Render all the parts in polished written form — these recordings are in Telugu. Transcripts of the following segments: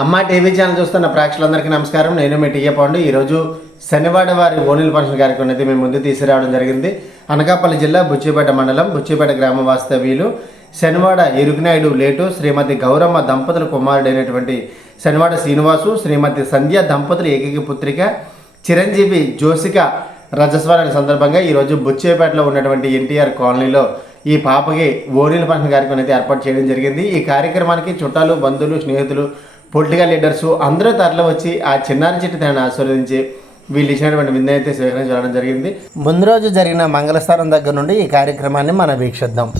అమ్మ టీవీ ఛానల్ చూస్తున్న ప్రేక్షకులందరికీ నమస్కారం. నేను మీ టీఏ పాండు. ఈరోజు శనివాడ వారి ఓణీల ఫంక్షన్ కార్యక్రమం అయితే మేము ముందు తీసుకురావడం జరిగింది. అనకాపల్లి జిల్లా బుచ్చిపేట మండలం బుచ్చిపేట గ్రామ వాస్తవ్యులు శనివాడ ఇరుకునాయుడు లేటు శ్రీమతి గౌరమ్మ దంపతుల కుమారుడైనటువంటి శనివాడ శ్రీనివాసు శ్రీమతి సంధ్య దంపతుల ఏకైక పుత్రిక చిరంజీవి జోసిక రజస్వరాని సందర్భంగా ఈరోజు బుచ్చిపేటలో ఉన్నటువంటి ఎన్టీఆర్ కాలనీలో ఈ పాపకి ఓణీల ఫంక్షన్ కార్యక్రమం అయితే ఏర్పాటు చేయడం జరిగింది. ఈ కార్యక్రమానికి చుట్టాలు, బంధువులు, స్నేహితులు, పొలిటికల్ లీడర్స్ అందరూ తరలి వచ్చి ఆ చిన్నారి చెట్టు తనని ఆశీర్వదించి వీళ్ళు ఇచ్చినటువంటి విందు అయితే స్వీకరించడం జరిగింది. ముందు రోజు జరిగిన మంగళస్థానం దగ్గర నుండి ఈ కార్యక్రమాన్ని మనం వీక్షిద్దాం.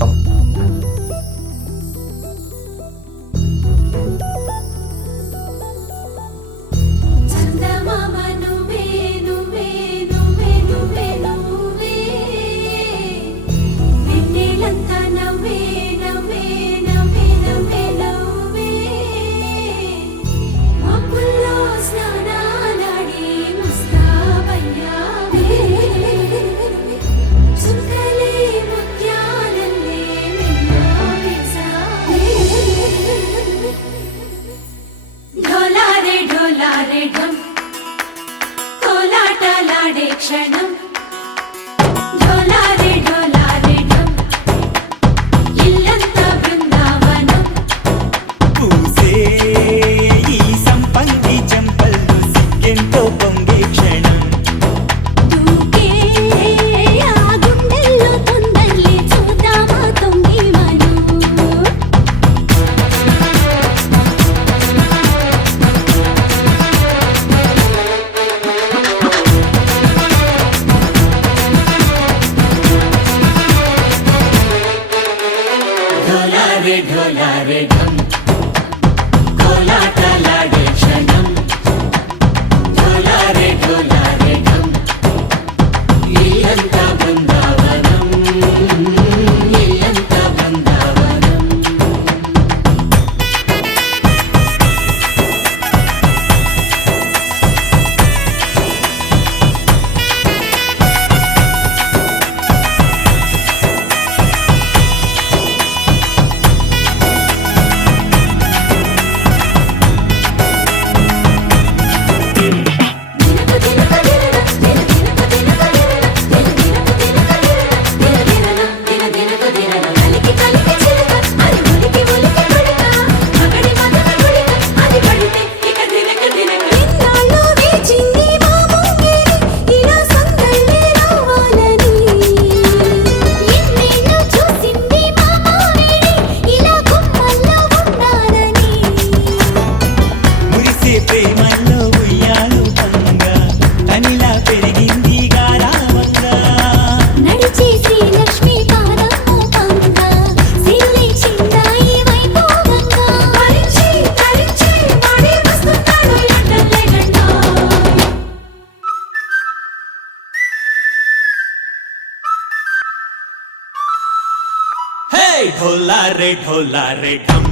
ढोला रे ढम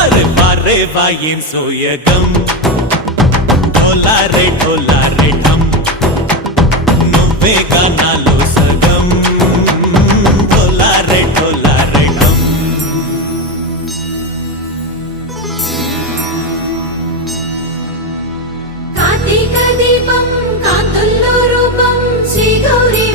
अरे वारे वायें सोयगम ढोला रे ढम నువ్వే గానాలో సగం ढोला रे ढम కార్తీక దీపం కాంతుల్లో రూపం శ్రీ గౌరీ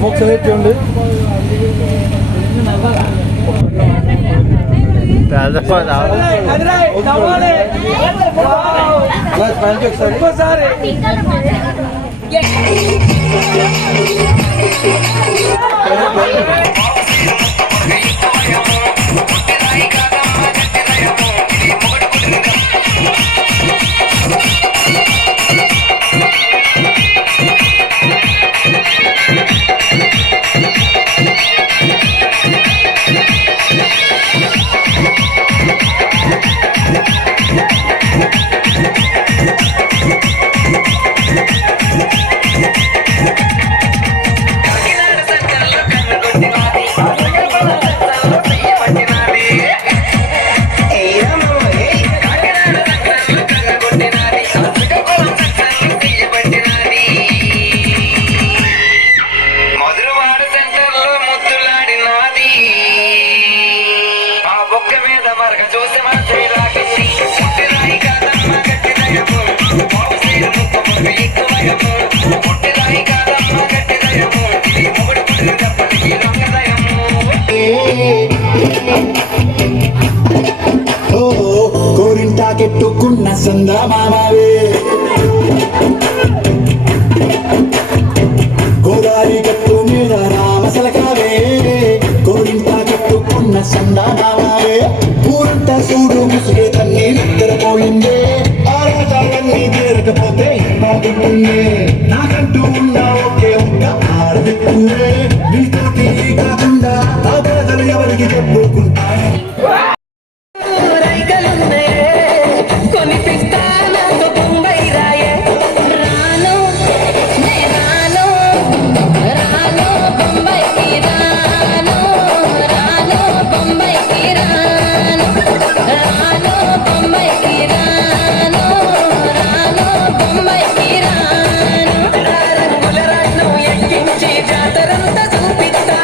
ఒకసారి ఎత్తండి. ఒకసారి మధురవాడ సెంటర్లో ముద్దులాడినాది ఆ బొక్క మీద మరగ చూసి మనసే లాగింది పుట్టిరాయి కాదమ్మ గట్టిదయము మోసేరు ముక్క మురగ ఎక్కువయము పుట్టిరాయి కాదమ్మ గట్టిదయము ఇది మొగుడు పుట్టిన తప్పటికి దొంగదయము కోరింటా కెట్టుకున్న సందమామవే గోదారి గట్టు మీద రామసలకావే కోరింటా కెట్టుకున్న సందమామవే ఊరంతా చూడు ముసుగే తన్ని నిద్రపోయిందే ఆరాటాలన్నీ తీరకపోతే బాగుంటుంది నాకంటూ ఉన్న ఒకే ఒక్క ఆడదిక్కువే నీతోటి కాకుండా ఆ బాధలు ఎవరికి చెప్పుకుంటా జాతరంతా చూపిస్తా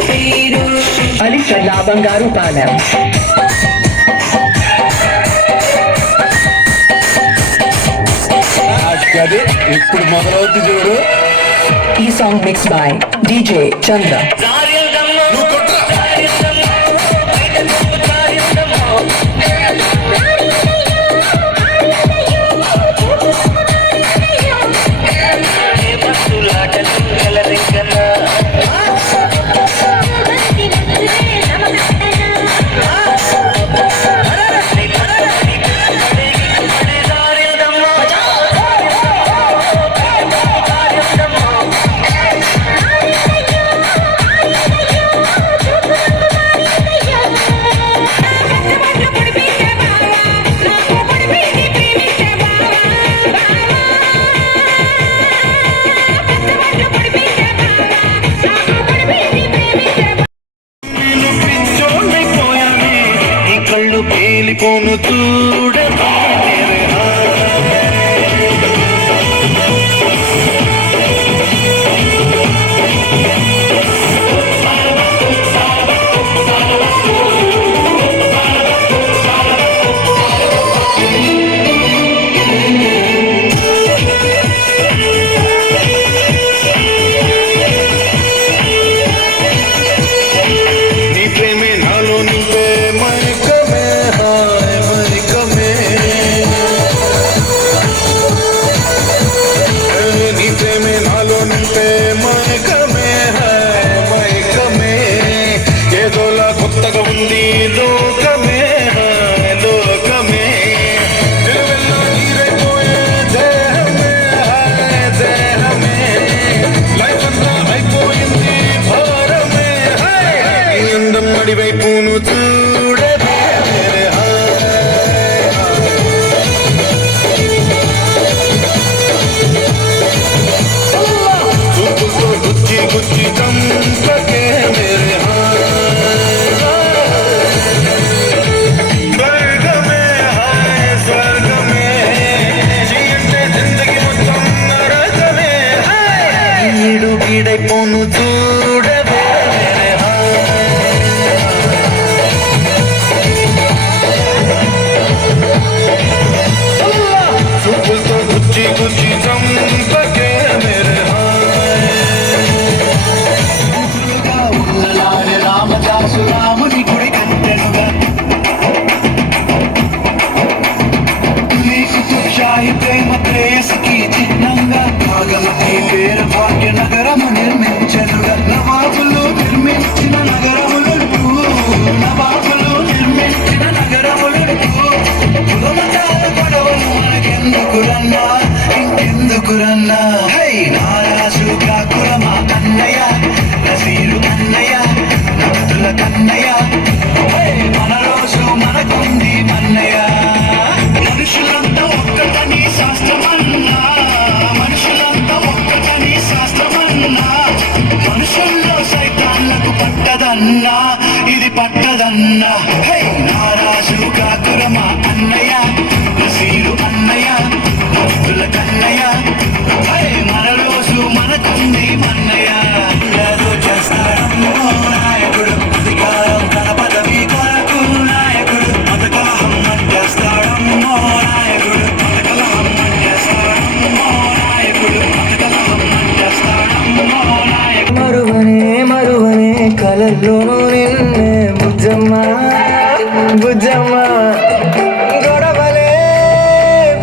పేరు అలిసలా బంగారు పాలెం. అది ఇప్పుడు మొదలవుద్ది చూడు. ఈ సాంగ్ మిక్స్ బై డీజే చంద్ర. కళ్ళు పేలిపోను చూడ వైపును చూడదే చూపుతో గుచ్చి గుచ్చి చంపకే మేరే స్వర్గమే హాయ్ స్వర్గమే జీంటే జిందగీ మొత్తం నరకమే ఈడు గీడైపోను చూడదే చూపులతో గుచ్చి గుచ్చి చంపకే మేరే ఉన్నలాడే రామదాసు రాముని గుడి కట్టెనుగా నీకు తుషాయి ప్రేమ ప్రేయసికి చిహ్నంగా భాగమతి పేరు భాగ్య నగరము నిర్మించనుగా నవాబులు నిర్మించిన నగరములు నవాబులు నిర్మించిన నగరములు గొడవలు మనకెందుకురన్నా ఇంకెందుకురన్నా హై నారాజు కాకురమా అన్నయ్య నసీరు అన్నయ్య నగదుల కన్నయ్య మన రోజు మనకుంది మన్నయ్య మనుషులంతా ఒక్కటని శాస్త్రమన్నా మనుషులంతా ఒక్కటని శాస్త్రమన్నా మనుషుల్లో సైతాన్లకు పట్టదన్నా ఇది పట్టదన్నా హై నారాజు కాకురమా అన్నయ్య నసీరు అన్నయ్య నగదుల కన్నయ్య మన రోజు మనకుంది మన్నయ్య చేస్తాడమ్మో నాయకుడు అధికారం తన పదవి కొరకు నాయకుడు మతకలహం చేస్తాడమ్మో నాయకుడు మతకలహం చేస్తాడమ్మో నాయకుడు మతకలహం చేస్తాడమ్మో నాయకుడు మరువనే మరువనే కలల్లోనూ నిన్నే బుజ్జమ్మ బుజ్జమ్మ గొడవలే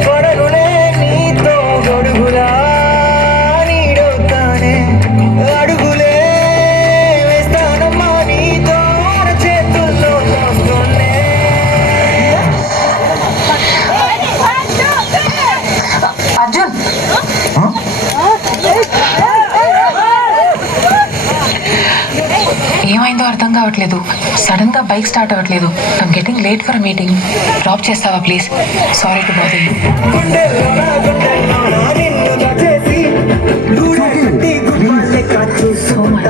పడనులే నీతో గొడుగులా నీడవుతానే అడుగులే వేస్తానమ్మా నీతో చేతుల్లో మోస్తూనే అర్జున్ ఏమైందో అర్థం కావట్లేదు. సడన్ గా బైక్ స్టార్ట్ అవ్వట్లేదు. I'm getting late for meeting. Drop చేస్తావా please? Sorry to bother you. So much.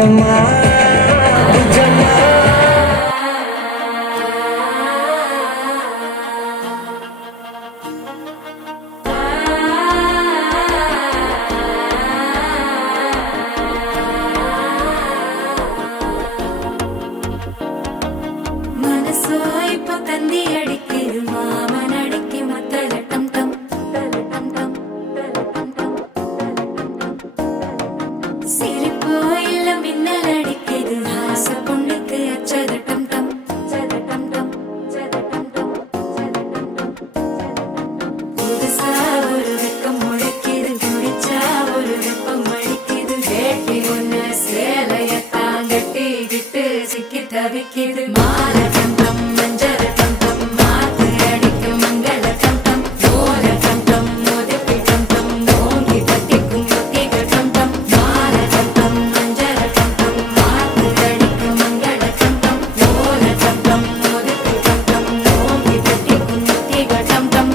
బుజ్జమ్మా బుజ్జమ్మా. മനസ്സോ ഇപ്പൊ തന്തി അടിക്കരു മാമനടിക്ക് മത്തലട്ടം ടം തലട്ടം ടം തലട്ടം ടം സിരിപ്പോ ഇല്ല മിന്നലടിക്കരു ഹാസ പൊണ്ണുക്ക് അച്ചതട്ടം ടം ചതട്ടം ടം ചതട്ടം ടം പുതുസാ ഒരു വെക്കം മുഴക്കിയത് കുടിച്ചാ ഒരു വെപ്പം മടിക്കിയത് കേട്ടി ഒന്ന് സേലയത്താ ഗട്ടി വിട്ട് സിക്കി തവിക്കിത് മാലട്ടം ടം മഞ്ചരട്ടം ടം മാത്ത് അടിക്കും മംഗളട്ടം ടം ഓലട്ടം ടം മോദിപ്പിട്ടം ടം നോങ്കി തട്ടിക്കും മുത്തികട്ടം ടം മാലട്ടം ടം മഞ്ചരട്ടം ടം മാത്ത് അടിക്കും മംഗളട്ടം ടം ഓലട്ടം ടം മോദിപ്പിട്ടം ടം നോങ്കി തട്ടിക്കും മുത്തികട്ടം ടം.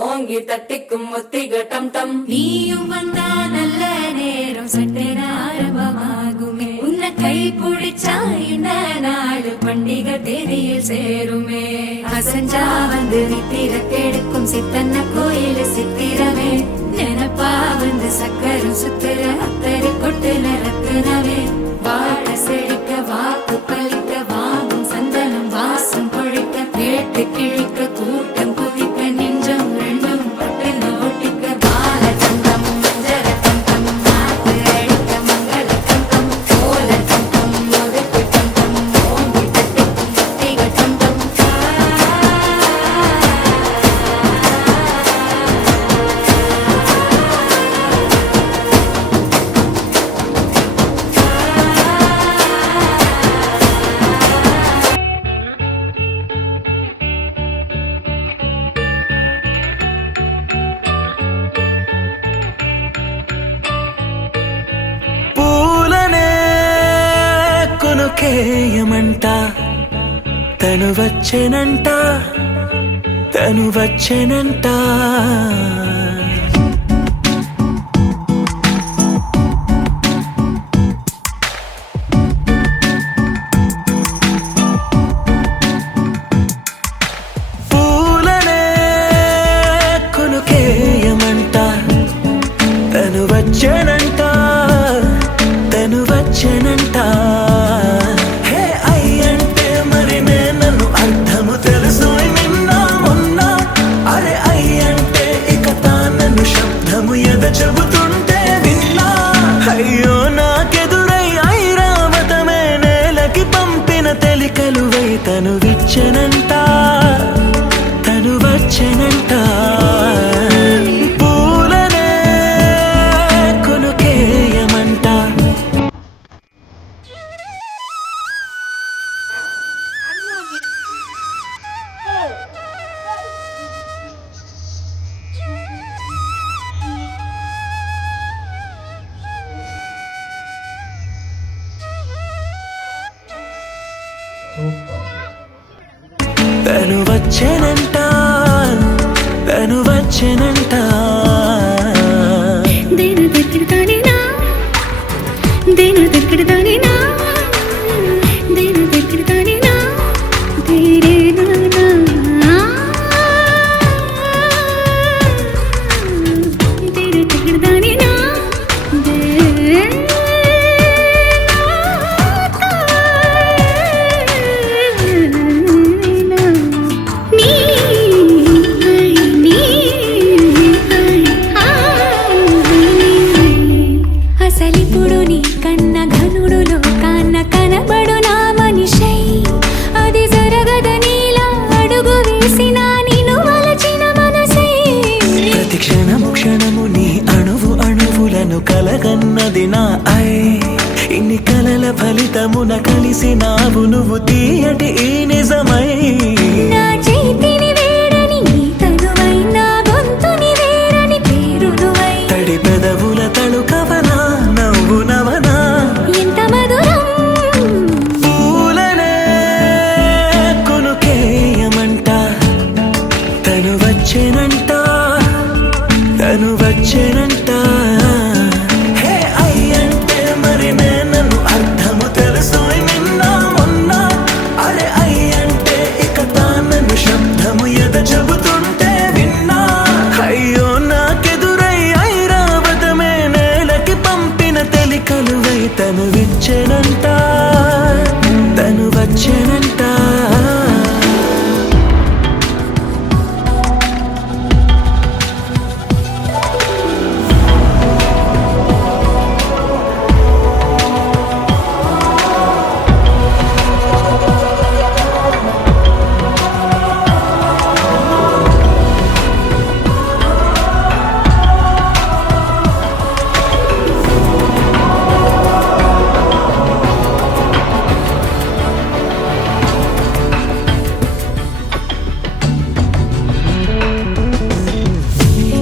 ஓங்கி தட்டிக்கும் ஒத்திகட்டம் டம். நீயும் வந்தா நல்ல நேரம் சட்டென ஆரம்பமாகுமே. உன்னை கை பிடிச்சா இந்த நாடு பண்டிகை தேதியில் சேருமே. அசஞ்சா வந்து நித்திர கெடுக்கும் சித்தன்ன கோயில் சித்திரமே. நினப்பா வந்து சக்கரம் சுத்துற அத்தரி கொட்டு நிறக்குனவே. வாழ செழிக்க வாக்கு பலிக்க வாங்கும் சந்தனம் வாசம் பொழிக்க கேட்டு கிழிக்க கூட்டம் குதிக்க நெஞ்சம் ரெண்டும் பட்டுன்னு ஒட்டிக்க பாலட்டம் டம் மஞ்சரட்டம் டம் மாத்து அடிக்க மங்களட்டம் டம் கோலட்டம் டம் ஒதுக்கிட்டம் டம் ஓங்கி தட்டிக்கும் முத்திகட்டம் டம். పూలనే కొనుకేయమంట తను వచ్చెనంట తను వచ్చెనంట. పూలనే కొనుకేయమంట తను వచ్చెనంట తను వచ్చెనంట. హే అయ్యంటే మరి నన్ను అర్థము తెలుసు నిన్న మొన్న. అరే అయ్యంటే ఇక తానను శబ్దము ఎద చెబుతుంటే విన్నా. అయ్యో నాకెదురై ఐరావతమే నేలకి పంపిన తెలికలువై తను విచ్చెనంట తను వచ్చెనంట. పూలనే కొనుకేయమంట. తను వచ్చెనంట తను వచ్చెనంట. దేన దగ్గరదానినా దేన దగ్గరదానినా దేన దగ్గరదానినా దేరే నానా దేన దగ్గరదానినా దే నీ నేను కలగన్నది నా ఐ ఇన్ని కలల ఫలితమున కలిసినావు నువ్వు తీయటి ఈ నిజమై నా చేతిని వేడని నీ తనువై నా గొంతుని వేరని పేరు నువ్వై తడి పెదవుల తళుకవనా నవ్వు నవనా ఎంత మధురం పూలనే కొనుకేయమంట తను వచ్చేనంట తను వచ్చేనంట హే అయ్యంటే మరి నన్ను అర్థము తెలుసు నిన్న మొన్న అరే అయ్యంటే ఇక తానను శబ్దము ఎద చెబుతుంటే విన్నా అయ్యో నాకెదురై ఐరావతమే నేలకి పంపిన తెలికలువై తను విచ్చెనంట తను వచ్చేనంట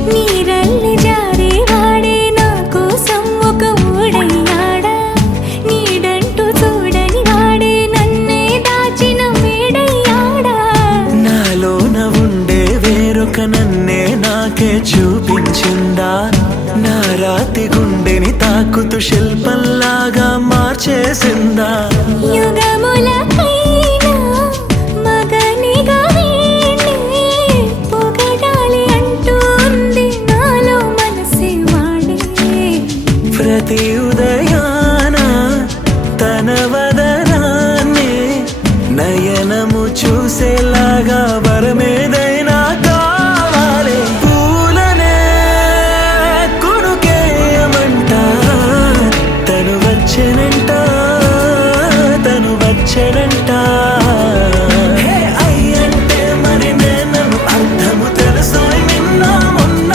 నీరల్లి జారే వాడే నా కోసం ఒక ఊడయ్యాడా నీడంటూ చూడని వాడే నన్నే దాచిన మేడయ్యాడా నాలోన ఉండే వేరొక నన్నే నాకే చూపించిందా నా రాతి గుండెని తాకుతూ శిల్పంలాగా మార్చేసిందా యుగములకైనా మగనిగా వీణ్ణి పొగడాలి అంటుంది నాలో మనసే వాడే ప్రతి ఉదయాన తన వదనాన్ని నయనము చూసేలాగా వరమేదైనా కావాలి పూలనే కొనుకేయమంట తను వచ్చేనంట తను వచ్చేనంట హే అయ్యంటే మరి నన్ను అర్థము తెలుసు నిన్న మొన్న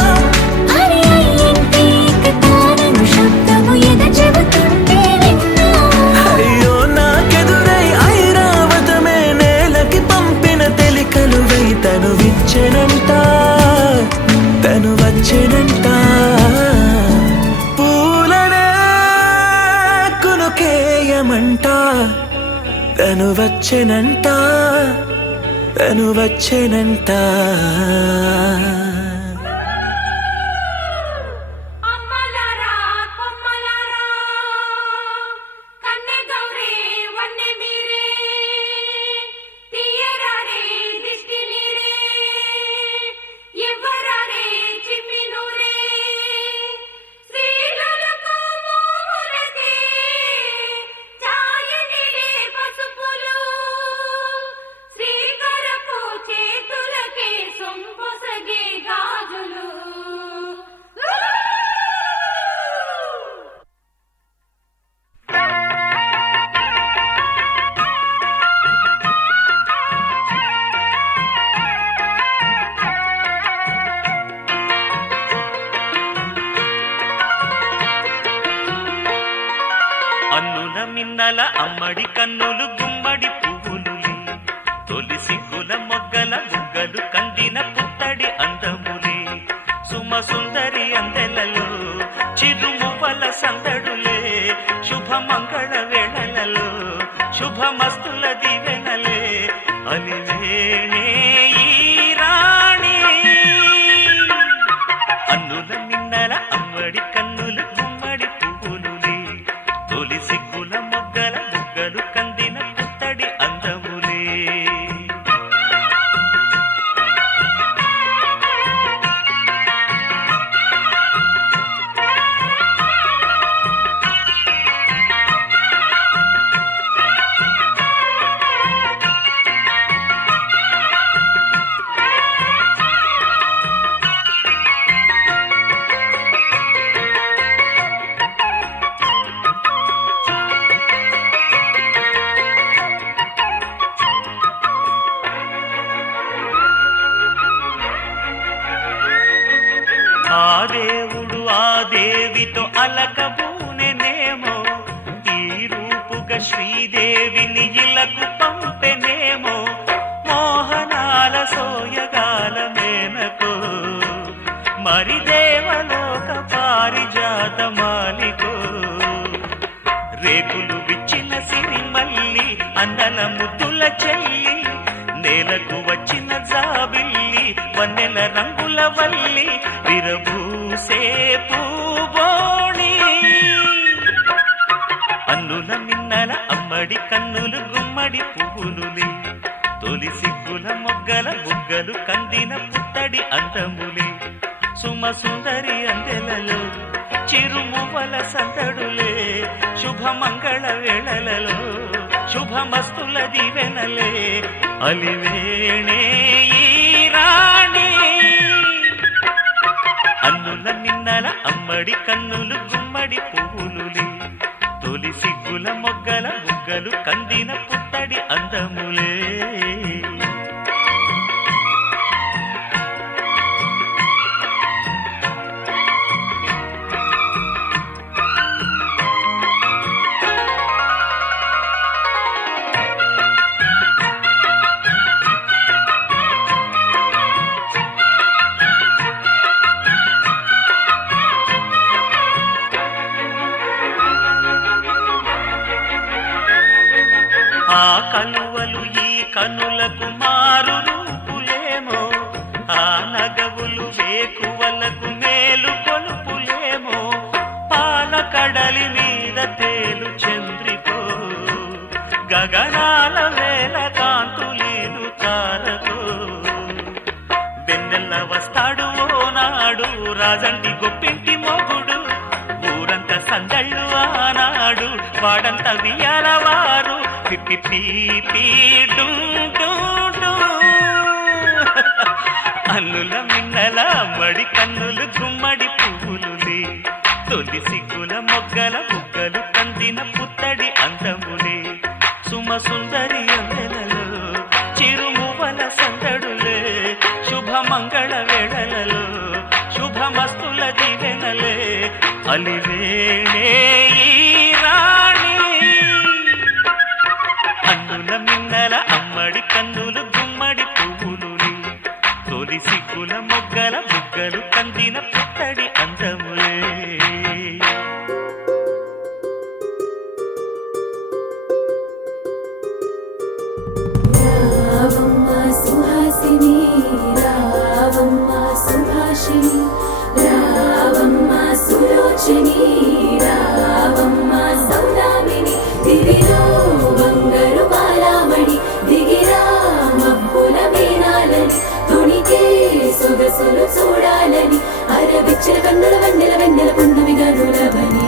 అరే అయ్యంటే ఇక తానను శబ్దము ఎద చెబుతుంటే విన్నా అయ్యో నాకెదురై ఐరావతమే నేలకి పంపిన తెలికలువై తను విచ్చెనంట తను వచ్చేనంట పూలనే కొనుకేయమంట తను వచ్చేనంట తను వచ్చేనంట అమ్మలారా కొమ్మలారా కన్నె గౌరే వన్నె మీరే తీయరారే దిష్టి నీరే ఇవ్వరారే చిమ్మినూరే శ్రీలకు మోములకే ఛాయనిలే పసుపులు శ్రీకరపు చేతులకే సొంపొసగే గాజులు అన్నుల మిన్నల అమ్మడి కన్నులు గుమ్మడి పువ్వులులే తొలి సిగ్గుల మొగ్గల బుగ్గలు కందిన పుత్తడి అందములే సుమ సుందరి అందెలలో చిరుమువ్వల సందడులే శుభమంగళ వేళలలో శుభమస్తుల దివెనలే అలివేణే ఈ రాణి అన్నుల మిన్నల అమ్మడి కన్నులు గుమ్మడి పువ్వులులే తొలి సిగ్గుల మొగ్గల బుగ్గలు కందిన పుత్తడి అందములే అలకబూనెనేమో ఈ రూపుగా శ్రీదేవిని ఇలకు పంపెనేమో మోహనాల సోయగాల మేనకో మరి దేవలోక పారిజాత మాలికో రేకులు విచ్చిన సిరిమల్లి అందల ముద్దుల చెల్లి నేలకు వచ్చిన జాబిల్లి వన్నెల రంగుల వల్లి విరబూసే పూబోణి అన్నుల మిన్నల అమ్మడి కన్నులు గుమ్మడి పువ్వులులే తొలి సిగ్గుల మొగ్గల బుగ్గలు కందిన పుత్తడి అందములే సుమ సుందరి అందెలలో చిరుమువల సందడులే శుభమంగళ వేళలలో శుభమస్తుల దివెనలే అలివేణే ఈ రాణి అన్నుల మిన్నల అమ్మడి కన్నులు గుమ్మడి పువ్వులులే తొలి సిగ్గుల మొగ్గల బుగ్గలు కందిన పుత్తడి అందములే ఆ కలువలు ఈ కనులకు మారు రూపులేమో ఆ నగవులు వేకువలకు మేలు కొలుపులేమో పాల కడలి మీద తేలు చంద్రికో గగనాల వేల కాంతులీలు తారకో వెన్నెల్ల వస్తాడు ఓనాడు రాజంటి గొప్పింటి మొగుడు ఊరంత సందళ్ళు ఆనాడు వాడంత వియాలవారు అన్నుల మిన్నల అమ్మడి కన్నులు గుమ్మడి పువ్వులులే తొలి సిగ్గుల మొగ్గల బుగ్గలు కందిన పుత్తడి అందములే సుమ సుందరి అందెలలో చిరుమువల సందడులే శుభమంగళ వేళలలో శుభమస్తుల దివెనలే అలివేణే ఈ రాణి అన్నుల మిన్నల అమ్మడి కన్నులు గుమ్మడి పువ్వులులే తొలి సిగ్గుల మొగ్గల బుగ్గలు కందిన పుత్తడి అందములే రావమ్మ సుహాసిని రావమ్మ సుభాషిణి రావమ్మ సులోచని రావమ్మ సౌదామిని దివిలో బంగారు బాలామణి దిగిరా మబ్బుల మేనాలని తుణికే సొగసులు చూడాలని అరవిచ్చిన కన్నుల వన్నెల వెన్నెల పున్నమి గనులవని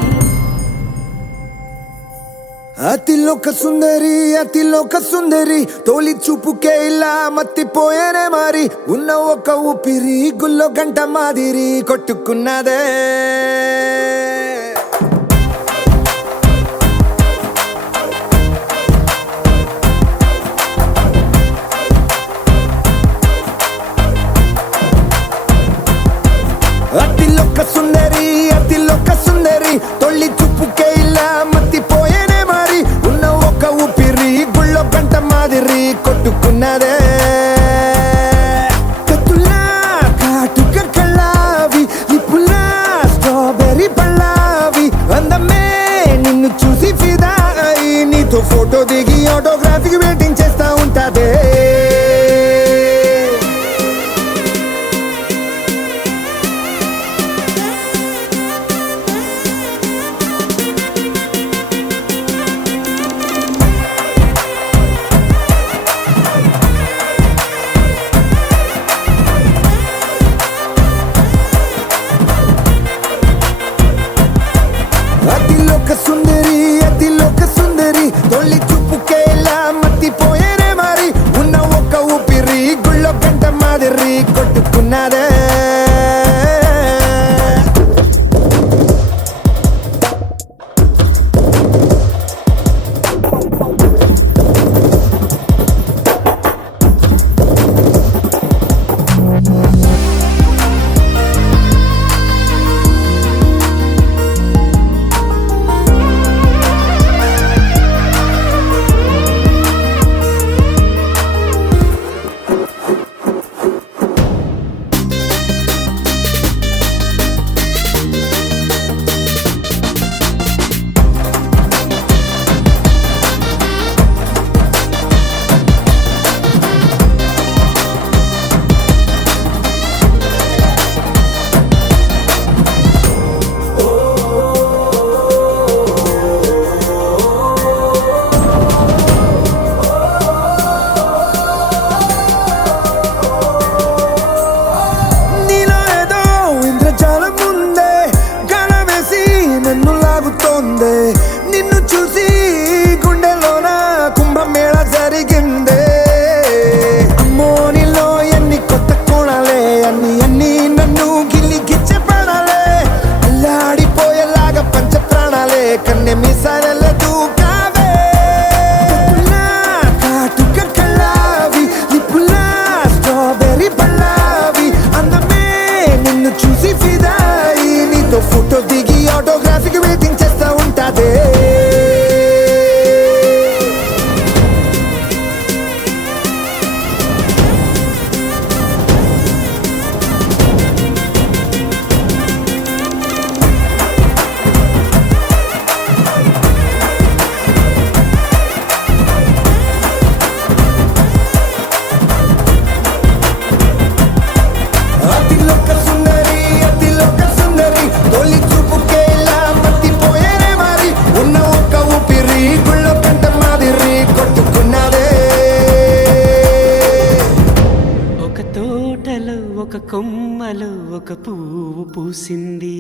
అతిలోక సుందరి తోలి చూపుకే ఇలా మత్తిపోయేనే మారి ఉన్న ఒక ఊపిరి గుల్లో గంట మాదిరి కొట్టుకున్నదే అతిలోక సుందరి తొలి చూపుకే ఇలా మత్తిపోయేనే మారి ఉన్న ఒక ఊపిరి గుళ్ళో గంట మాదిరి కొట్టుకున్నదే కత్తులా కాటుక కళ్ళావి లిప్పులా స్ట్రాబెర్రీ పళ్ళావి అందమే నిన్ను చూసి ఫిదా అయి నీతో ఫోటో దిగి ఆటోగ్రాఫీకి వెయిటింగ్ చేస్తా ఉంటాదే అతిలోక సుందరి తొలి చూపుకే ఇలా మత్తిపోయేనే మారి ఉన్న ఒక ఊపిరి గుళ్ళో గంట మాదిరి కొట్టుకున్నదే కన్నె మిసరల దూకావే పుల్లా కాటుక కళ్ళావి నిప్పులా స్ట్రాబెర్రీ పళ్ళావి అందమే నిన్ను చూసి ఫిదాయి నీతో ఫోటో దిగి ఆటోగ్రాఫీకి వెయిటింగ్ చేస్తా ఉంటాదే అతిలోక సుందరి తొలి చూపుకే ఇలా మత్తిపోయేనే మరి ఉన్న ఒక్క ఊపిరి గుళ్ళో కంట మాదిరి కొట్టుకున్నదే ఒక తోటలో ఒక కొమ్మలో ఒక పువ్వు పూసింది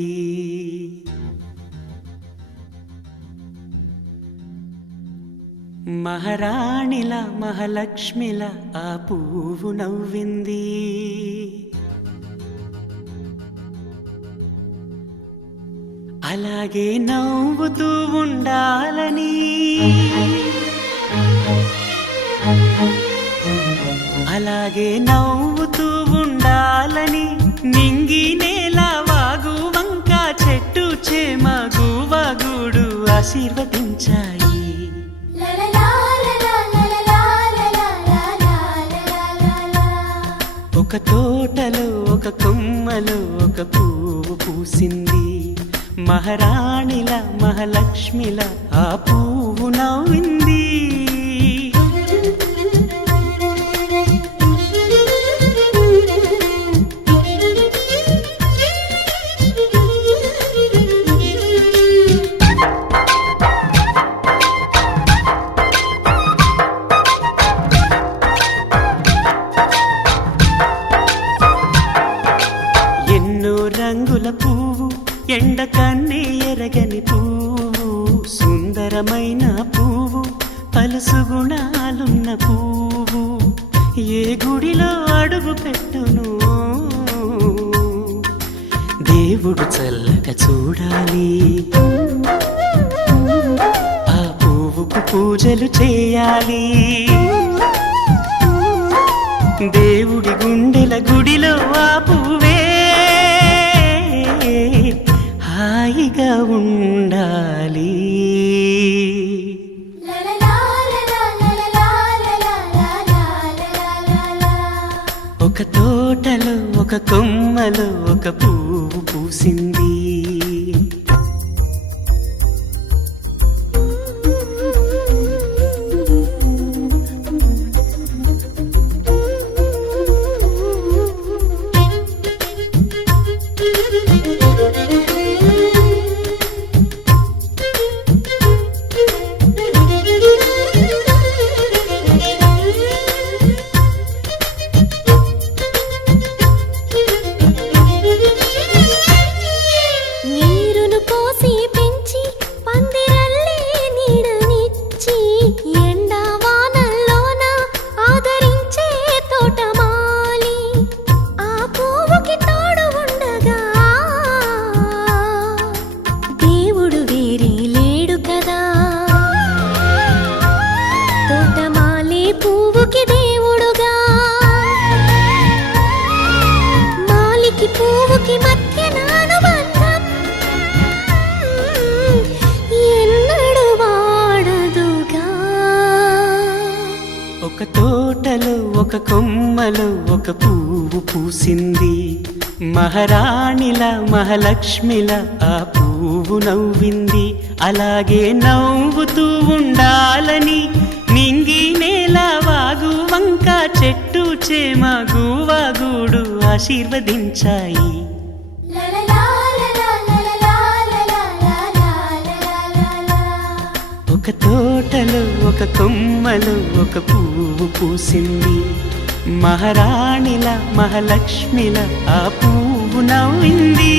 మహారాణిలా మహాలక్ష్మిలా ఆ పువ్వు నవ్వింది అలాగే నవ్వుతూ ఉండాలని అలాగే నవ్వుతూ ఉండాలని నింగి నేల వాగు వంక చెట్టు చేమ గువగూడు ఆశీర్వదించాయి ఒక తోటలో ఒక కొమ్మలో ఒక పువ్వు పూసింది మహారాణిల మహాలక్ష్మిల ఆ పువ్వు నవ్వింది ఎన్నో రంగుల పువ్వు ఎండ కన్నే ఎరగని పువ్వు సుందరమైన పువ్వు పలుసు గుణాలున్న పువ్వు ఏ గుడిలో అడుగు పెట్టును దేవుడు చల్లగా చూడాలి ఆ పువ్వుకు పూజలు చేయాలి దేవుడి గుండెల గుడిలో ఆ పువ్వే హాయిగా ఉండాలి ఒక తోటలో ఒక కొమ్మలో ఒక పువ్వు పూసింది నీరును పోసి పెంచి పందిరల్లే నీడనిచ్చి ఎండా వానల్లోన ఆదరించే తోటమాలి ఆ పువ్వుకి తోడు ఉండగా దేవుడు వేరే లేడు కదా తోటమాలి పువ్వుకి దేవుడుగా మాలికి పువ్వుకి మధ్య అనుబంధం ఎన్నడు వాడదుగా ఒక తోటలో ఒక కొమ్మలో ఒక పువ్వు పూసింది మహారాణిల మహాలక్ష్మిల ఆ పువ్వు నవ్వింది అలాగే నవ్వుతూ ఉండాలని నింగి నేల వాగు వంక చెట్టు చేమ గువగూడు ఆశీర్వదించాయి ఒక తోటలో ఒక కొమ్మలో ఒక పువ్వు పూసింది మహారాణిల మహాలక్ష్మిల ఆ పువ్వు నవ్వింది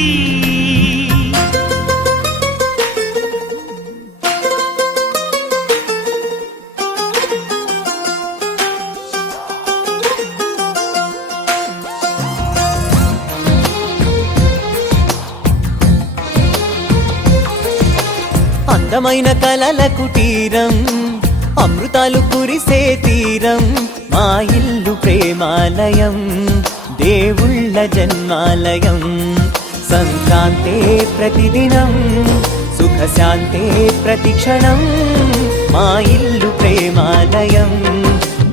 అందమైన కలల కుటీరం అమృతాలు కురిసే తీరం మా ఇల్లు ప్రేమాలయం దేవుళ్ళ జన్మాలయం సంక్రాంతే ప్రతిదినం సుఖశాంతే ప్రతిక్షణం మా ఇల్లు ప్రేమాలయం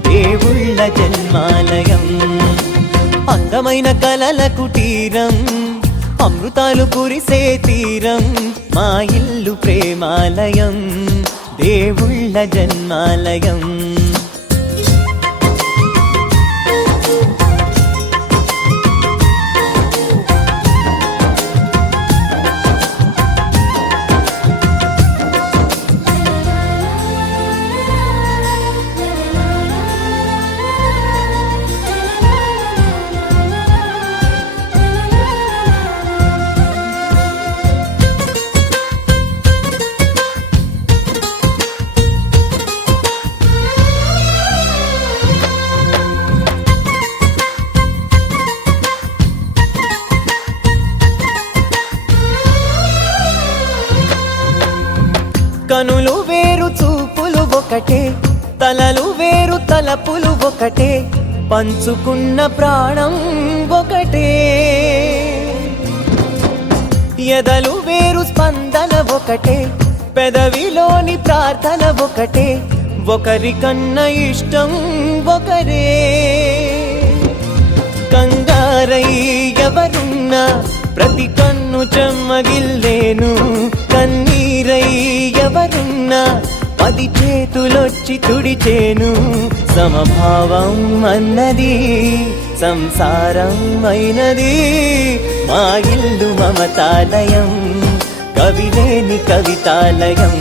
దేవుళ్ళ జన్మాలయం అందమైన కలల కుటీరం అమృతాలు కురిసే తీరం మా ఇల్లు ప్రేమాలయం దేవుళ్ళ జన్మాలయం కనులు వేరు చూపులు ఒకటే తలలు వేరు తలపులు ఒకటే పంచుకున్న ప్రాణం ఒకటే ఎదలు వేరు స్పందన ఒకటే పెదవిలోని ప్రార్థన ఒకటే ఒకరికన్నా ఇష్టం ఒకరే కంగారై ఎవరున్నా ప్రతి కన్ను చెమ్మగిల్లేను కన్నీరై ఎవరున్నా 10 చేతులొచ్చి తుడిచేను సమభావం అన్నది సంసారం అయినది మా ఇల్లు మమతాలయం కవిలేని కవితాలయం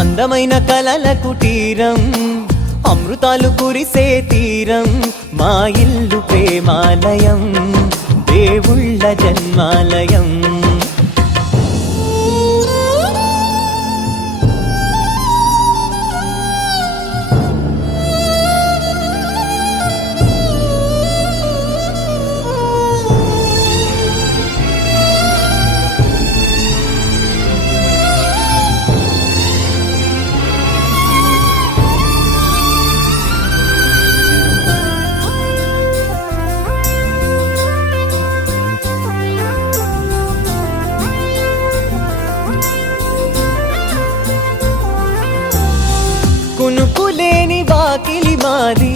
అందమైన కలల కుటీరం అమృతాలు కురిసే తీరం మా ఇల్లు ప్రేమాలయం దేవుళ్ళ జన్మాలయం కునుకులేని వాకిలి మాది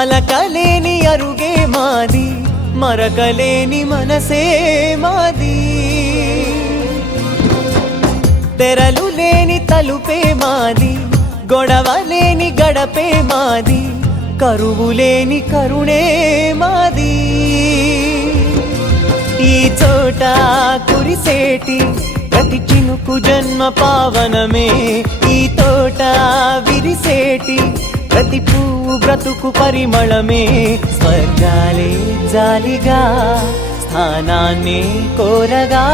అలకలేని అరుగే మాది మరకలేని మనసే మాది తెరలు లేని తలుపే మాది గొడవ లేని గడపే మాది కరువు లేని కరుణే మాది ఈ చోట కురిసేటి ప్రతి చినుకు జన్మ పావనమే ఈ తోట విరిసేటి ప్రతి పువ్వు బ్రతుకు పరిమళమే స్వర్గాలే జాలిగా స్థానాన్ని కోరగా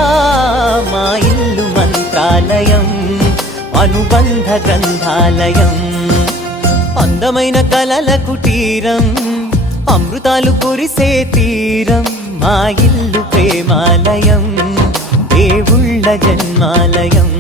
మా ఇల్లు మంత్రాలయం అనుబంధ గ్రంథాలయం అందమైన కలల కుటీరం అమృతాలు కురిసే తీరం మా ఇల్లు ప్రేమాలయం దేవుళ్ళ జన్మాలయం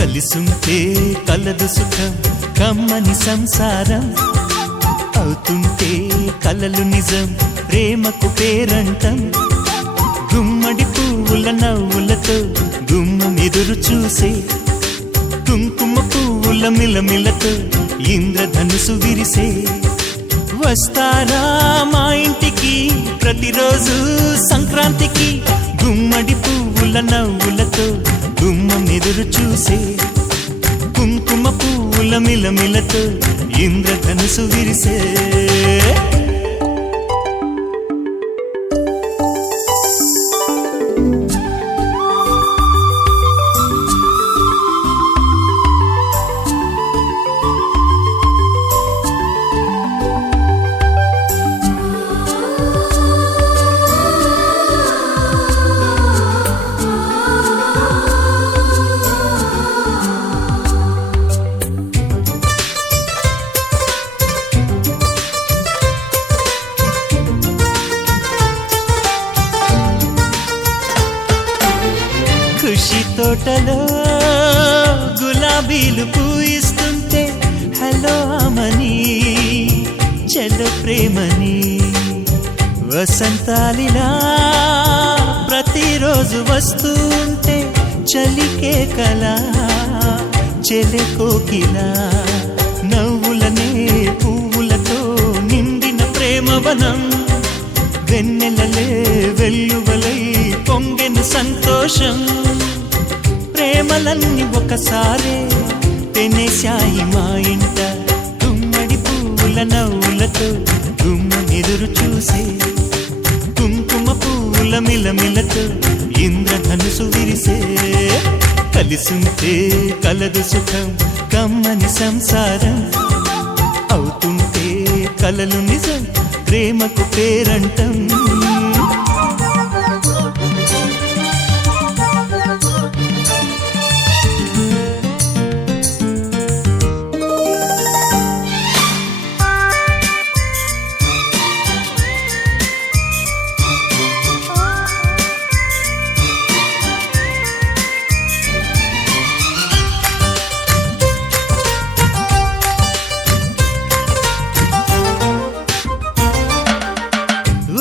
కలిసుంటే కలదు సుఖం కమ్మని సంసారం అవుతుంటే కలలు నిజం ప్రేమకు పేరంటం గుమ్మడి పువ్వుల నవ్వులతో గుమ్మం ఎదురు చూసే కుంకుమ పువ్వుల మిలమిలతో ఇంద్రధనుసు విరిసే వస్తారా మా ఇంటికి ప్రతిరోజు సంక్రాంతికి గుమ్మడి పువ్వుల నవ్వులతో గుమ్మం ఎదురు చూసే కుంకుమ పువ్వుల మిలమిలతో ఇంద్రధనుసు విరిసే తోటలో గులాబీలు పూయిస్తుంటే హలో అమని చెల్లో ప్రేమని వసంతాలిలా ప్రతిరోజు వస్తుంటే చలికే కలా చెలె కోకిలా నవ్వులనే పువ్వులతో నిండిన ప్రేమవనం వెన్నెలలే వెల్లువలై పొంగెను సంతోషం ప్రేమలన్నీ ఒకసారే పెనేశాయి మా ఇంట గుమ్మడి పువ్వుల నవ్వులతో గుమ్మ ఎదురు చూసే కుంకుమ పువ్వుల మిలమిలతో ఇంద్రధనుసు విరిసే కలిసుంటే కలదు సుఖం కమ్మని సంసారం అవుతుంటే కలలు నిజం ప్రేమకు పేరంటం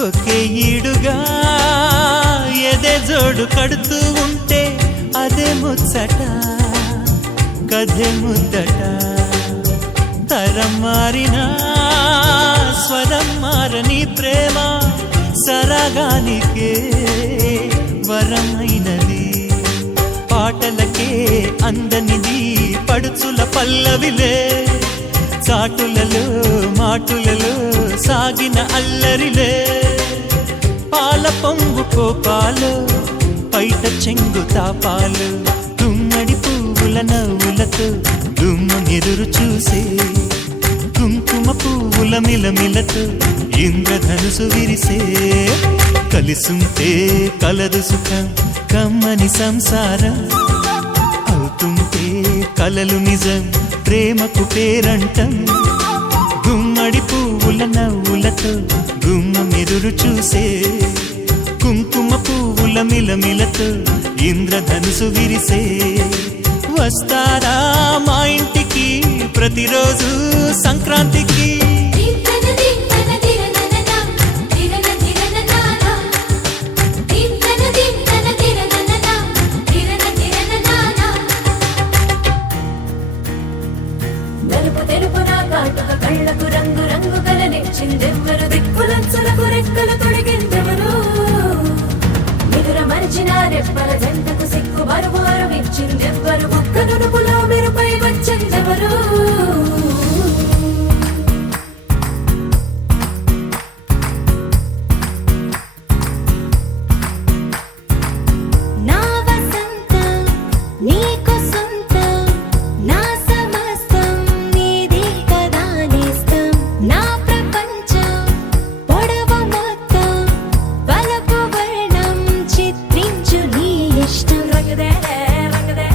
ఒకే ఈడుగా ఎదే జోడు కడుతూ ఉంటే అదే ముచ్చట కథే ముద్దట తరం మారినా స్వరం మారని ప్రేమ సరగానికే వరమైనది పాటలకే అందనిది పడుచుల పల్లవిలే చాటులలో మాటులలో సాగిన అల్లరిలే పాల పొంగు కోపాలు పైట చెంగు తాపాలు గుమ్మడి పువ్వుల నవ్వులతో గుమ్మ ఎదురు చూసే కుంకుమ పువ్వుల మిలమిలతో ఇంద్రధనుసు విరిసే కలిసుంటే కలదు సుఖం కమ్మని సంసారం అవుతుంటే కలలు నిజం ప్రేమకు పేరంటం గుమ్మడి పువ్వుల నవ్వులతో గుమ్మ ఎదురు చూసే కుంకుమ పువ్వుల మిలమిలతో ఇంద్రధనుసు విరిసే వస్తారా మా ఇంటికి ప్రతిరోజు సంక్రాంతికి నలుపు తెలుపున కాటుక కళ్ళకు రంగు రంగు కలనిచ్చిందెవ్వరు దిక్కులంచులకు రెక్కలు తొడిగిందెవరు నిదుర మరిచిన రెప్పల జంటకు సిక్కు బరువారం ఇచ్చిందెవ్వరు ఒక్క నునుపులో మెరుపై వచ్చిందెవరు రంగుదే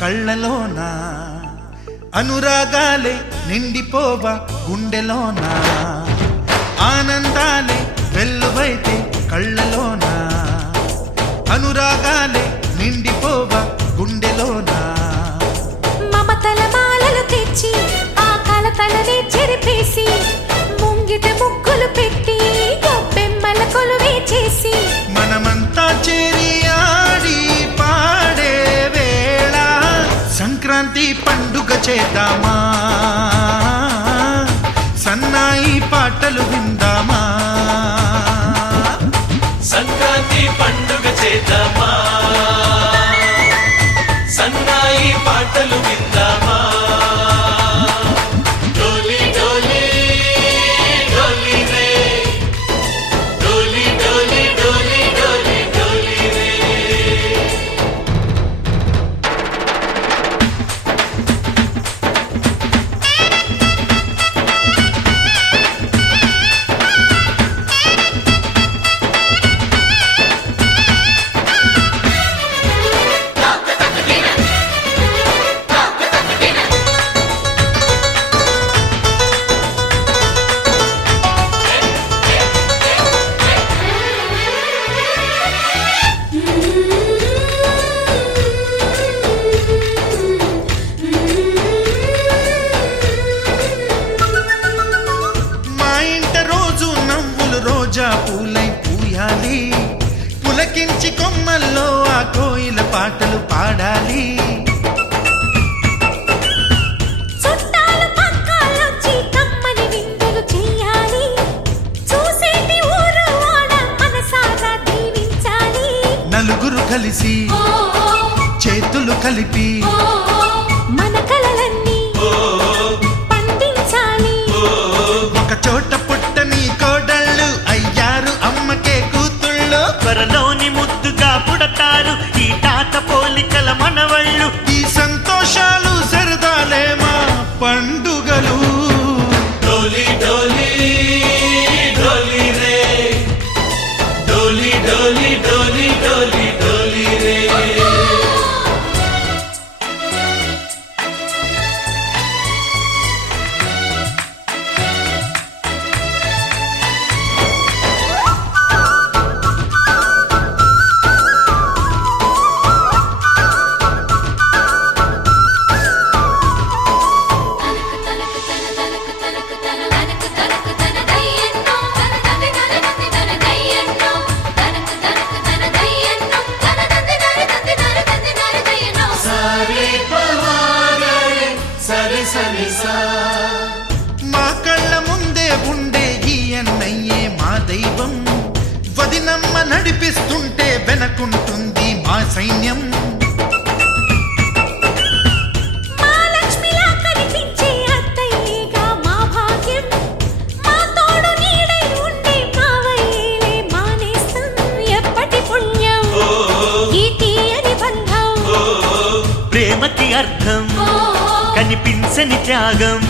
కళ్ళలోన అనురాగాలే నిండిపోవా గుండెలోన ఆనందాలే వెల్లువైతే కళ్ళలోన అనురాగాలే నిండిపోవా గుండెలోన మమతల మాలలు తెచ్చి ఆ కలతలనే చెరిపేసి ముంగిట ముగ్గులు పెట్టి గొప్పెమ్మల కొలువే చేసి మనమంతా చేరి ఆడి పాడే వేళ సంక్రాంతి పండుగ చేద్దామా సన్నాయి పాటలు విందామా సంక్రాంతి పండుగ చేద్దామా సన్నాయి పాటలు విందామా డోలి డోలి డోలి రే డోలి డోలి డోలి డోలి డోలి రే మా ఇంట రోజు నవ్వులు రోజా పూలై పూయాలి పులకించి కొమ్మల్లో ఆ కోయిల పాటలు పాడాలి చుట్టాలు పక్కాలొచ్చి కమ్మని విందులు చెయ్యాలి చూసేటి ఊరు వాడ మనసారా దీవించాలి నలుగురు కలిసి చేతులు కలిపి మన కలలన్నీ పండించాలి ఒక చోట పుట్టని కోడళ్ళు అయ్యారు అమ్మకే కూతుళ్ళు త్వరలోని ముద్దుగా పుడతారు ఈ తాత పోలికల మనవళ్ళు ఈ సంతోషాలు సరదాలే మా పండుగలు డోలి డోలి డోలి రే డోలి డోలి డోలి డోలి డోలి రే సరి సరి సా మా కళ్ళ ముందే ఉండే ఈ అన్నయ్యే మా దైవం వదినమ్మ నడిపిస్తుంటే వెనకుంటుంది మా సైన్యం మా లక్ష్మిలా కనిపించే అత్తయ్యేగా మా భాగ్యం మా తోడు నీడై ఉండే మావయ్యేలే మా నేస్తం ఎప్పటి పుణ్యం ఈ తీయని బంధం ప్రేమకి అర్థం కనిపించని త్యాగం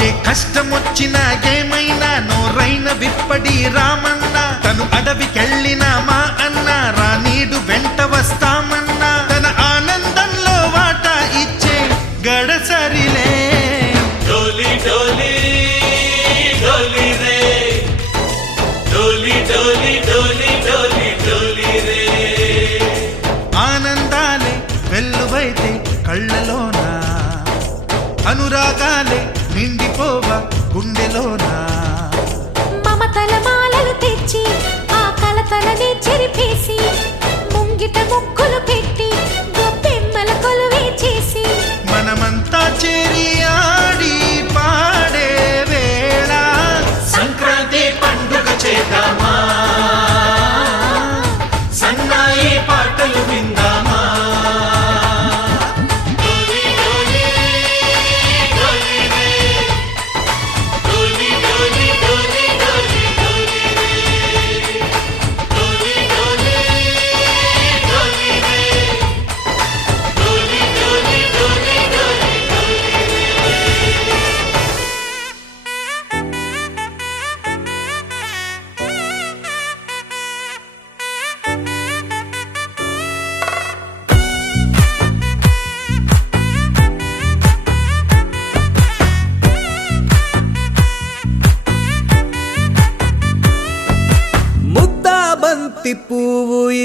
ఏ కష్టం వచ్చినా ఏమైనా నోరైన విప్పడి రామన్న తను అడవికెళ్ళిన మా అన్న రానీడు వెంట వస్తామన్నా తన ఆనందంలో వాటా ఇచ్చే గడసరిలే డోలి డోలి డోలి రే డోలి డోలి డోలి డోలి డోలి రే ఆనందాలే వెల్లువైతే కళ్ళలోన అనురాగాలే నిండిపోవా గుండెలోన మమతల మాలలు తెచ్చి ఆ కలతలనే చెరిపేసి ముంగిట ముగ్గులు పెట్టి గొప్పెమ్మల కొలువే చేసి మనమంతా చేరి ఆడి పాడే వేళ సంక్రాంతి పండుగ చేద్దామా సన్నాయి పాటలు విందామా డోలి డోలి డోలి రే డోలి డోలి డోలి డోలి డోలి రే డోలి డోలి డోలి రే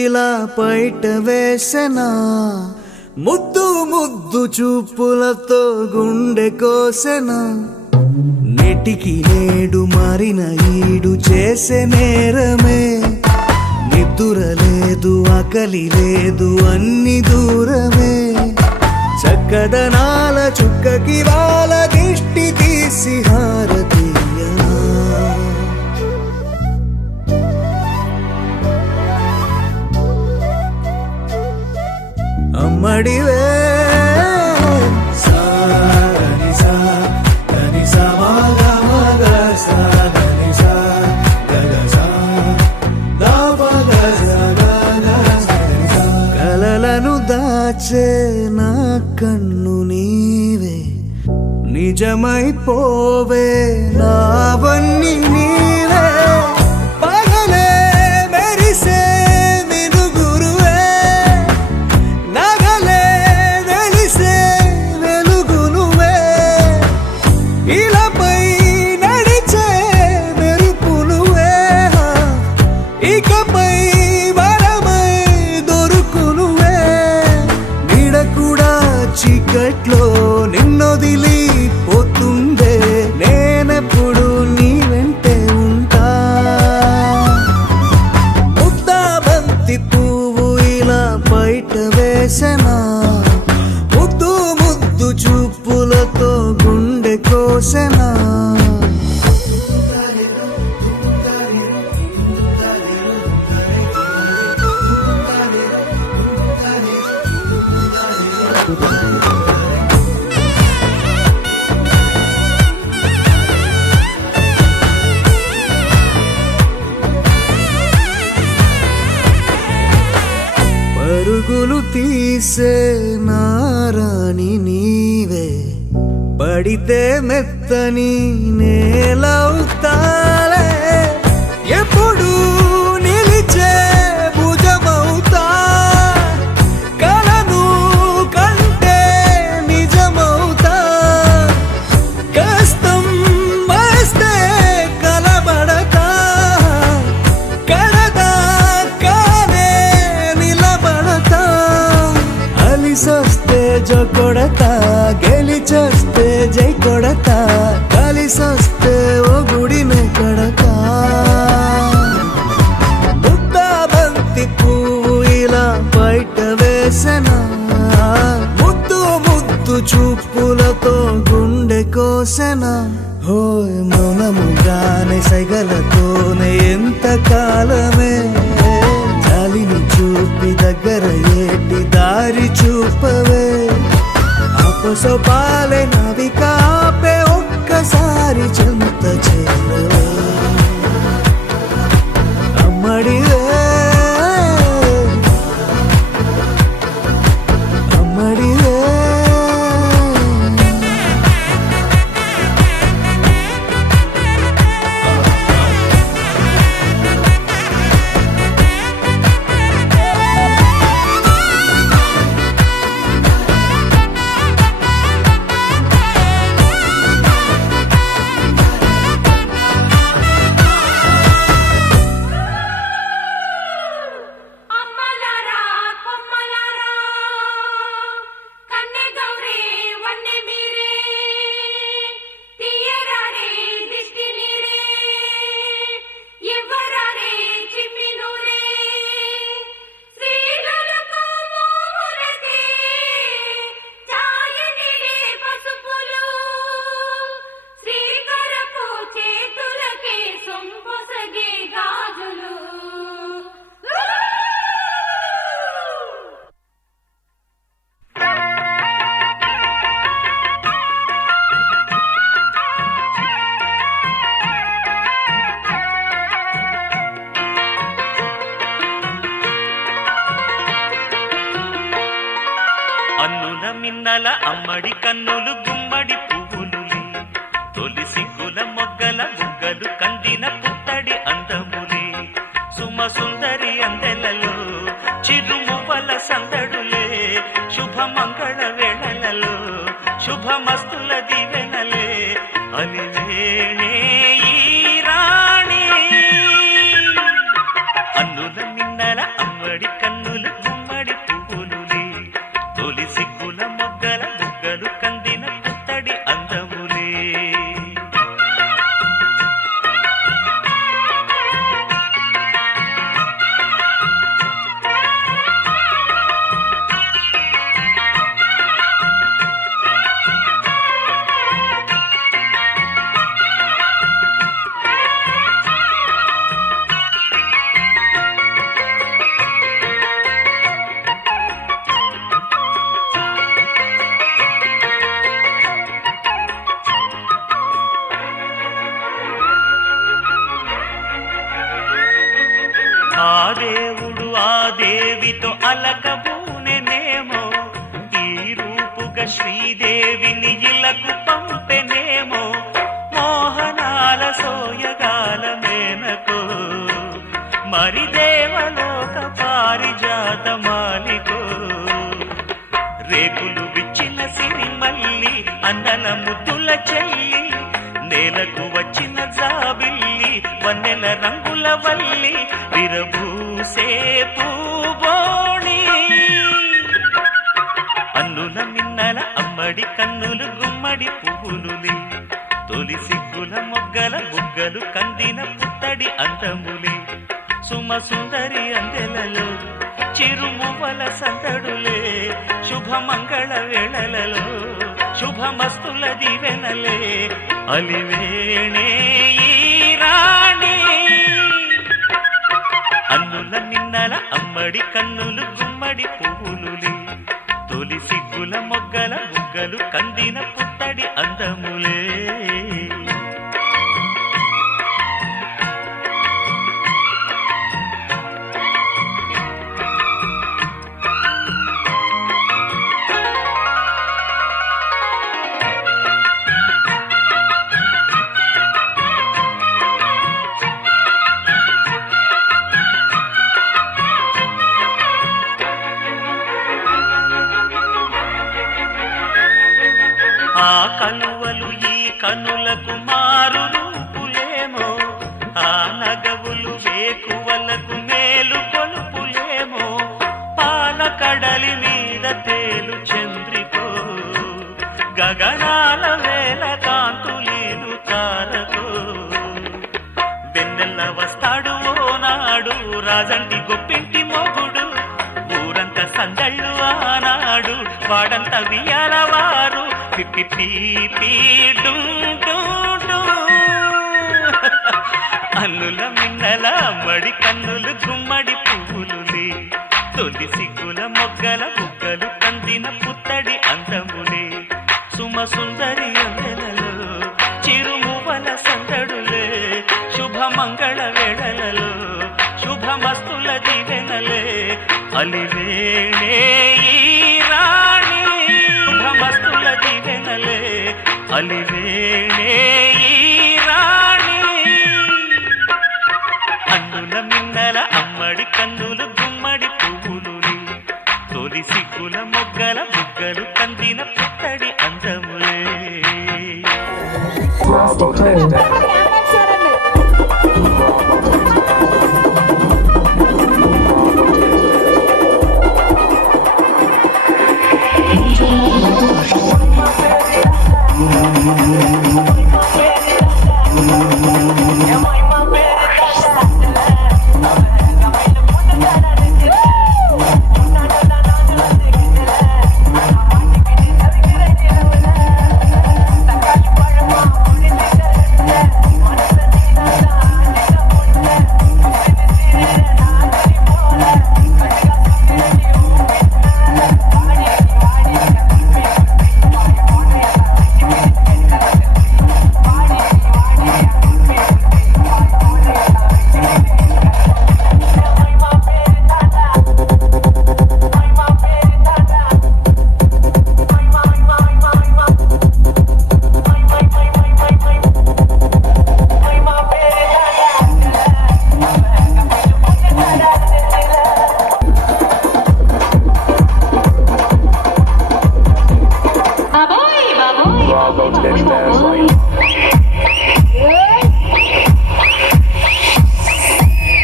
ఇలా బయట వేసెనా ముద్దు ముద్దు చూపులతో గుండె కోసెనా నెటికి నేడు మారిన ఈడు చేసే నేరమే నిద్దుర లేదు ఆకలి లేదు అన్ని దూరమే చక్కదనాల చుక్కకి వాళ్ళ దిష్టి తీసి హారతీయనా అమ్మడివే కలలను దాచే నా కన్ను నీవే నిజమైపోవే నావన్నీ నీవే పగలే మెరిసే మినుగురువే నగలే వెలిసే వెలుగునువే ఇలాపై నడిచే మెరుపునువే ఇకపై వరమై దొరుకునువే నీడ కూడా చీకట్లో నిన్నొదిలి పోతుందే నేనెప్పుడు నీ వెంటే ఉంటా ముద్దాబంతి పువ్వు ఇలా బయట వేసెనా ముద్దు ముద్దు చూపులతో గుండె కోసెనా పరుగులు తీసే నారాణి నీవే పడితే మెత్తని నేలవుతాలే ఎప్పుడు నిలిచే భుజమవుతా కలను కంటే నిజమవుతా కష్టం వస్తే కలబడతా కడదాకానే నిలబడతా అలిసొస్తే జో కొడతా గెలిచొస్తే జై కొడతా కలిసొస్తే ఓ గుడినే కడతా ముద్దాబంతి పువ్వు ఇలా బయట వేసెనా ముద్దు ముద్దు చూపులతో గుండె కోసెనా హోయ్ మౌనముగానే సైగలతోనే ఎంత కాలమే జాలిని చూపి దగ్గర ఏటి దారి చూపవే అపసోపాలే నవికాపే ఒక్కసారి చెంత చేరవే అమ్మడివే అమ్మడివే అమ్మలారా కొమ్మలారా కన్నె గౌరే వన్నె మీరే తీయరారే దిష్టి నీరే ఇవ్వరారే చిమ్మి నూరే శ్రీలకు మోములకే ఛాయనిలే పసుపులు శ్రీకరపు చేతులకే సొంపొసగే గాజులు అన్నుల మిన్నల అమ్మడి కన్నులు గుమ్మడి పువ్వులులే తొలి సిగ్గుల మొగ్గల బుగ్గలు కందిన పుట్టడి అందములే సుమ సుందరి అందెలలో చిరుమువ్వల సందడులే శుభమంగళ వేళలలో శుభమస్తుల దివెనలే అలివేణే ఈ రాణి అన్నుల మిన్నల అమ్మడి సిగ్గుల మొగ్గల బుగ్గలు కందిన పుత్తడి అందములే ఆ దేవుడు ఆ దేవితో అలకబూనెనేమో ఈ రూపుగా శ్రీదేవిని ఇలకు పంపెనేమో మోహనాల సోయగాల మేనకో మరి దేవలోక పారిజాత మాలికో రేకులు విచ్చిన సిరిమల్లి అందల ముద్దుల చెల్లి నేలకు వచ్చిన జాబిల్లి వన్నెల రంగుల వల్లి విరబూసే పూబోణి అన్నుల మిన్నల అమ్మడి కన్నులు గుమ్మడి పువ్వులులే తొలి సిగ్గుల మొగ్గల బుగ్గలు కందిన పుత్తడి అందములే సుమ సుందరి అందెలలో చిరుమువల సందడులే శుభమంగళ వేళలలో శుభమస్తుల దివెనలే అలివేణే ఈ రాణి అన్నుల మిన్నల అమ్మడి కన్నులు గుమ్మడి పువ్వులులే తొలి సిగ్గుల మొగ్గల బుగ్గలు కందిన పుత్తడి అందములే ఆ కలువలు ఈ కనులకు మారు రూపులేమో ఆ నగవులు వేకువలకు మేలు కొలుపులేమో పాల కడలి మీద తేలు చంద్రికో గగనాల వేల కాంతులీలు తారకో వెన్నెల్ల వస్తాడు ఓనాడు రాజంటి గొప్పింటి మొగుడు ఊరంత సందళ్ళు ఆనాడు వాడంత వియాలవారు అల్లుల మిన్నల మడి కన్నులు గుమ్మడి పువ్వులులే తొలి సిగ్గుల మొగ్గల బుగ్గలు కందిన పుత్తడి అందములే సుమ సుందరి అందెలలో చిరుమువల సందడులే శుభమంగళ వేళలలో శుభమస్తుల దివెనలే అలివేణే ఈ రాణి శుభమస్తుల దివెనలే అలివేణే ఈ రాణి అన్నుల మిన్నల అమ్మడి కన్నులు గుమ్మడి పువ్వులుని తొలి సిగ్గుల మొగ్గల బుగ్గలు కందిన పుత్తడి అందములే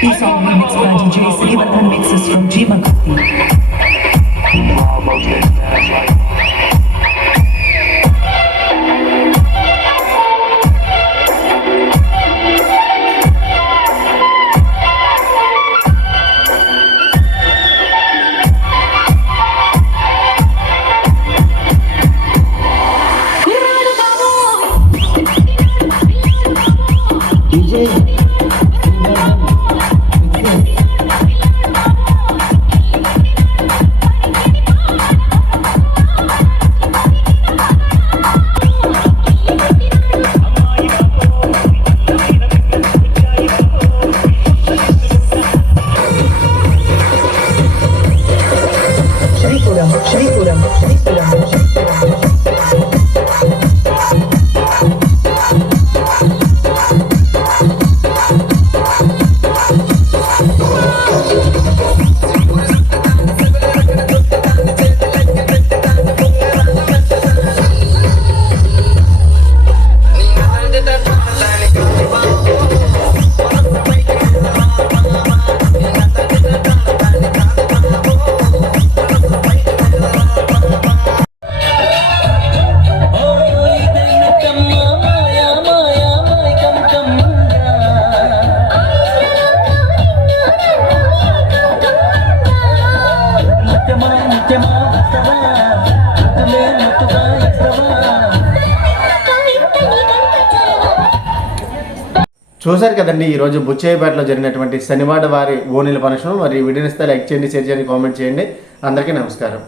ఈ song remix by DJ Srivathan mixes from G Magatti. ముద్దులే ముద్దుగా ఇస్తావా? చూశారు కదండి ఈరోజు బుచ్చేపేటలో జరిగినటువంటి శనివాడ వారి ఓణీల ఫంక్షన్. మరి ఈ వీడియోని ఇస్తే లైక్ చేయండి, షేర్ చేయండి, కామెంట్ చేయండి. అందరికీ నమస్కారం.